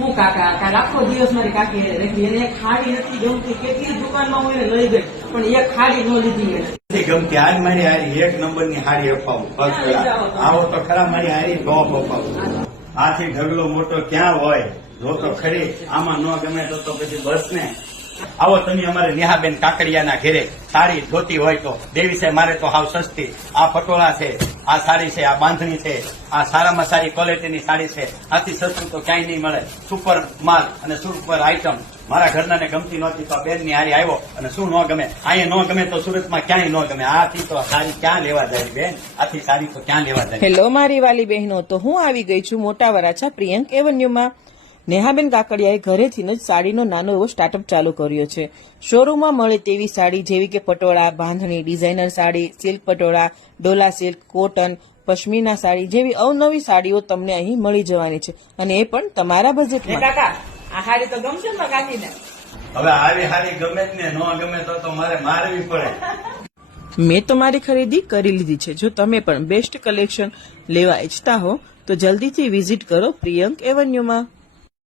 હું કાકા કાલ આખો દિવસ મારી કાકી રહેતી એને એક ખાડી નથી ગમતી, કેટલી દુકાનમાં હું એને લઈ ગઈ પણ એક ખાડી ન લીધી એને નથી ગમતી. આજ મારી હારી 1 નંબરની હારી અપાવું. આવો તો ખરા મારી હારી ટોપ અપાવું. આથી ઢગલો મોટો ક્યાં હોય જો તો ખરી. આમાં ન ગમે તો પછી બસ ને. આવો તમે અમારે નેહાબેન કાકડિયાના ઘેરે સાડી ધોતી હોય તો દેવી છે મારે તો હાવ સસ્તી. આ પટોળા છે, આ સાડી છે, આ બાંધણી છે, આ સારામાં સારી ક્વોલિટીની સાડી છે. આથી સસ્તું તો ક્યાંય નહીં મળે. સુપર માલ અને સુપર આઈટમ મારા ઘરનાને ગમતી નહોતી તો બેન ની હારી આવ્યો અને શું ન ગમે. અહીંયા ન ગમે તો સુરતમાં ક્યાંય ન ગમે. આથી તો સાડી ક્યાં લેવા જાય બેન? આથી સાડી તો ક્યાં લેવા જાય? હેલો મારી વાલી બહેનો, તો હું આવી ગઈ છું મોટા વરાછા પ્રિયંક એવન્યુમાં. નેહાબેન કાકડિયાએ ઘરેથી જ સાડીનો નાનો એવો સ્ટાર્ટઅપ ચાલુ કર્યો છે. શોરૂમમાં મળે તેવી સાડી જેવી કે patola, bandhani, designer sari, silk patola, Dola silk, cotton, pashmina sari જેવી અવનવી સાડીઓ તમને અહીં મળી જવાની છે અને એ પણ તમારા બજેટમાં. કાકા આ હાડી તો ગમશે ને કાકીને? હવે આવી હારી ગમે જ ને, ન ગમે તો મારે મારવી પડે. મેં તો મારી ખરીદી કરી લીધી છે. જો તમે પણ બેસ્ટ કલેક્શન લેવા ઈચ્છતા હો તો જલ્દીથી વિઝિટ કરો પ્રિયંક એવન્યુમાં.